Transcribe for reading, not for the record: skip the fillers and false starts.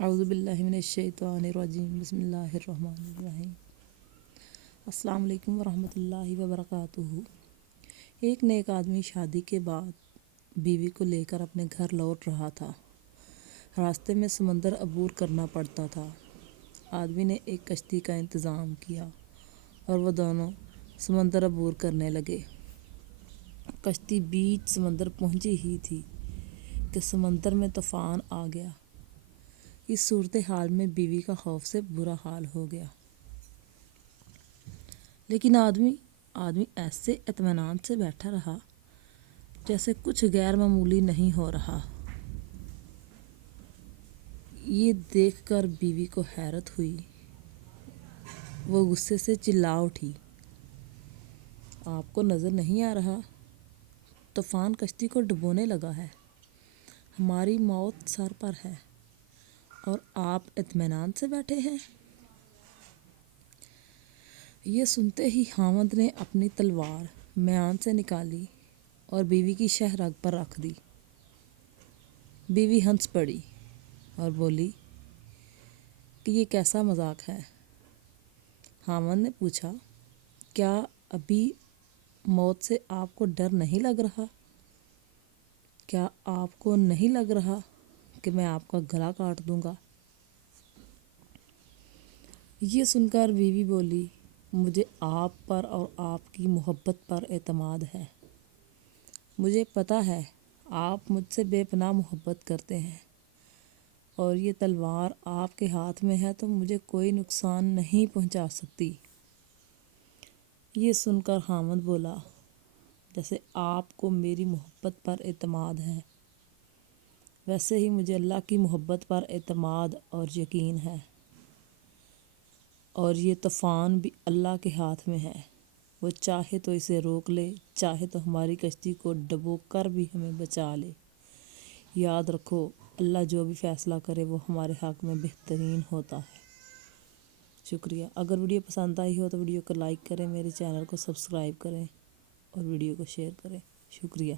اعوذ باللہ من الشیطان الرجیم بسم اللہ الرحمن الرحیم۔ السلام علیکم ورحمۃ اللہ وبرکاتہ۔ ایک نیک آدمی شادی کے بعد بیوی کو لے کر اپنے گھر لوٹ رہا تھا۔ راستے میں سمندر عبور کرنا پڑتا تھا۔ آدمی نے ایک کشتی کا انتظام کیا اور وہ دونوں سمندر عبور کرنے لگے۔ کشتی بیچ سمندر پہنچی ہی تھی کہ سمندر میں طوفان آ گیا۔ اس صورتحال میں بیوی کا خوف سے برا حال ہو گیا، لیکن آدمی ایسے اطمینان سے بیٹھا رہا جیسے کچھ غیر معمولی نہیں ہو رہا۔ یہ دیکھ کر بیوی کو حیرت ہوئی۔ وہ غصے سے چلا اٹھی، آپ کو نظر نہیں آ رہا؟ طوفان کشتی کو ڈبونے لگا ہے، ہماری موت سر پر ہے اور آپ اطمینان سے بیٹھے ہیں۔ یہ سنتے ہی خاوند نے اپنی تلوار میان سے نکالی اور بیوی کی شہ رگ پر رکھ دی۔ بیوی ہنس پڑی اور بولی کہ یہ کیسا مذاق ہے؟ خاوند نے پوچھا، کیا ابھی موت سے آپ کو ڈر نہیں لگ رہا؟ کیا آپ کو نہیں لگ رہا کہ میں آپ کا گلا کاٹ دوں گا؟ یہ سن کر بیوی بولی، مجھے آپ پر اور آپ کی محبت پر اعتماد ہے۔ مجھے پتہ ہے آپ مجھ سے بے پناہ محبت کرتے ہیں اور یہ تلوار آپ کے ہاتھ میں ہے تو مجھے کوئی نقصان نہیں پہنچا سکتی۔ یہ سن کر خاوند بولا، جیسے آپ کو میری محبت پر اعتماد ہے ویسے ہی مجھے اللہ کی محبت پر اعتماد اور یقین ہے، اور یہ طوفان بھی اللہ کے ہاتھ میں ہے۔ وہ چاہے تو اسے روک لے، چاہے تو ہماری کشتی کو ڈبو کر بھی ہمیں بچا لے۔ یاد رکھو، اللہ جو بھی فیصلہ کرے وہ ہمارے حق میں بہترین ہوتا ہے۔ شکریہ۔ اگر ویڈیو پسند آئی ہو تو ویڈیو کو لائک کریں، میرے چینل کو سبسکرائب کریں اور ویڈیو کو شیئر کریں۔ شکریہ۔